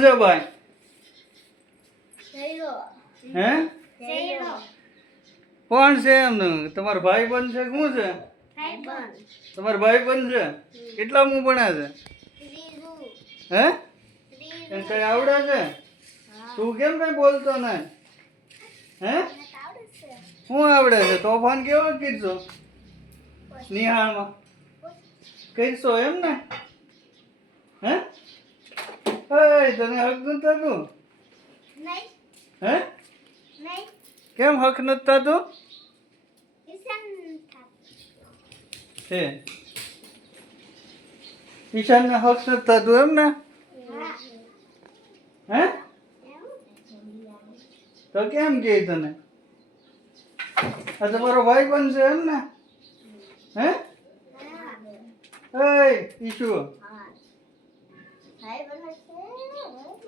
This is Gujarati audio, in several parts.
જો ભાઈ હે કોણ છે એમનું તમારો ભાઈ બંધ છે શું છે તમારો ભાઈ બંધ છે કેટલા હું ભણે છે હે એને કઈ આવડે છે તું કેમ કઈ બોલતો ને હે શું આવડે છે તોફાન કેવો કીધો નિહાળમાં કહીશો એમ ને હે તને હક નથી થતું હે કેમ હક નથી થતું છે ઈશાનને હક નથી થતું એમ ને હે તો કેમ કે તને આ તમારો ભાઈ બનશે એમ ને હે ઈશુ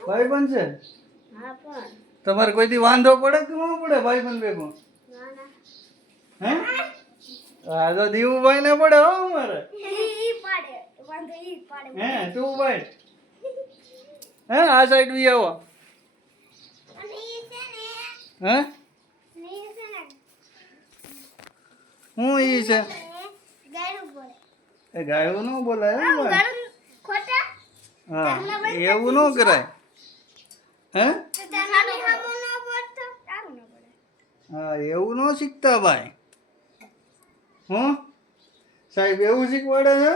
ભાઈ બનશે તમારે કોઈ દી વાંધો પડે કે ન પડે ભાઈ બન ભેગો હે આ તો દીવુભાઈ ને પડે હો અમારે હે તું ભાઈ હે આ સાઈડ બી આવો હે હું ઈ છે એ ગાયું ન બોલાય હા એવું ન કરાય હે હા એવું ન શીખતા ભાઈ હું સાહેબ એવું શીખવાડે છે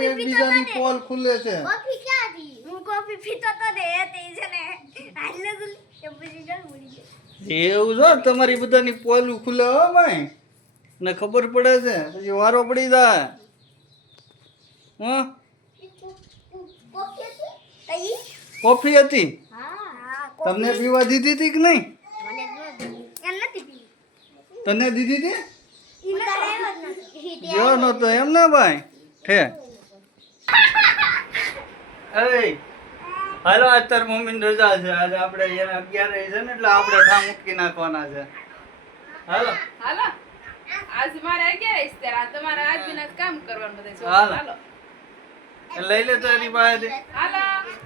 એકબીજાની પોલ ખુલે છે એવું જો તમારી બધાની પોલ ખુલે હો ભાઈ ને ખબર પડે છે પછી વારો પડી જાય કોફી હતી તમને પીવા દીધી હતી કે નહીં તને દીધી હતી જો નતો એમ ને ભાઈ ઠે હાલો આજ તાર મમ્મી રજા છે આજે આપણે એને 11 છે ને એટલે આપણે ઠા મૂકી નાખવાના છે હાલો હાલો આજ મારે 11 છે ત્યારે તમારે આજ બિના કામ કરવાનું બધે છે હાલો લઈ લે તો એની પાસે હાલો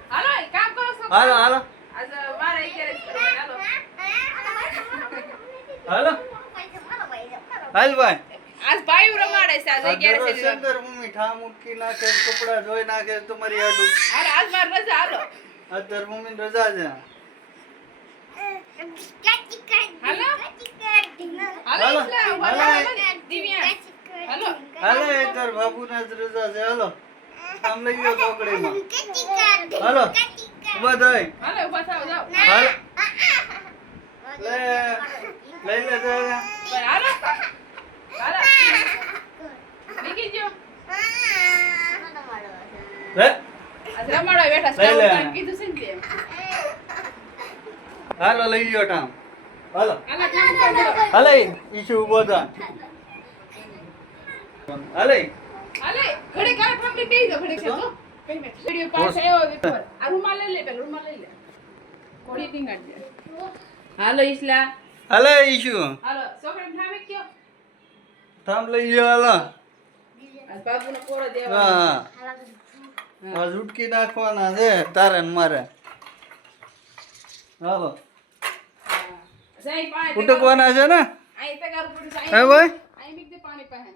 હાલો કામ કરો છો હાલો હાલો આજ મારે 11 કરવાનું હાલો હાલ ભાઈ આજ ભાઈ રમાડે છે આજ 11 છે અંદર મમ્મી ઠા મૂકી નાખે કપડા ધોઈ નાખે તમારી આડું હાલો આજ મારે રજા હાલો અત્યાર મમ્મી રજા છે હાલો હાલો દિવ્યા હાલો હાલો અત્યાર બાબુના જ રજા છે હાલો આમ લઈ જાઓ ચોકડીમાં હાલો ઉભા થાય હાલો ઉભા થાવ જાઓ હાલો લઈ લે જરા હાલો હાલો નીકળી ગયો લે આજ રમાડો બેઠા લઈ લે. છે કીધું છે ને તે હાલો લઈ ગયો ટામ હાલો હાલો કામ કરો હાલે ઈશુ ઉભો થા હાલે હાલે ઘડે કાળ ફામડી બેહી જાવ ઘડે છે તો કઈ મે વિડિયો પાસ આવ્યો પેપર આ રૂમાલ લઈ લે પેલો રૂમાલ લઈ લે કોડી ટીંગાડ દે હાલો ઈસલા હાલે ઈશુ હાલો છોકરાને થામે કયો ટામ લઈ ગયો હાલો આ બાબુનો કોળો દેવા હા આ ઝુટકી નાખવાના છે તારે ને મારે હાલો જાય પાણી ઉટકવાના છે ને આઈ તગાર પડી હે જાય ભાઈ આઈ મીક દે પાણી પાહે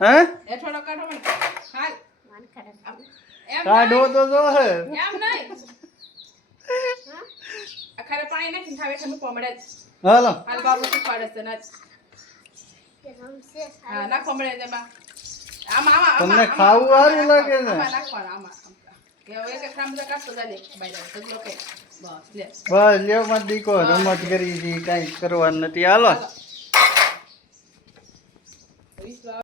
હે એ થોડો કાઢો મને હાલ એમ કાઢો તો જો હે એમ નહીં અખારે પાણી નાખીને થાવે છે મૂકવા મળે હાલો હાલ બાબુ શીખવાડે છે ના હા નાખવા મળે તેમાં આમાં આમાં તમને ખાવું સારું લાગે છે આમાં નાખવાનું આમાં કે એક એક ગ્રામ બધા કાઢતો જાય બાય સગલો કે બસ લે બસ લેવ મત દીકો રમત કરી છે કાંઈ કરવાનું નથી હાલો હાલો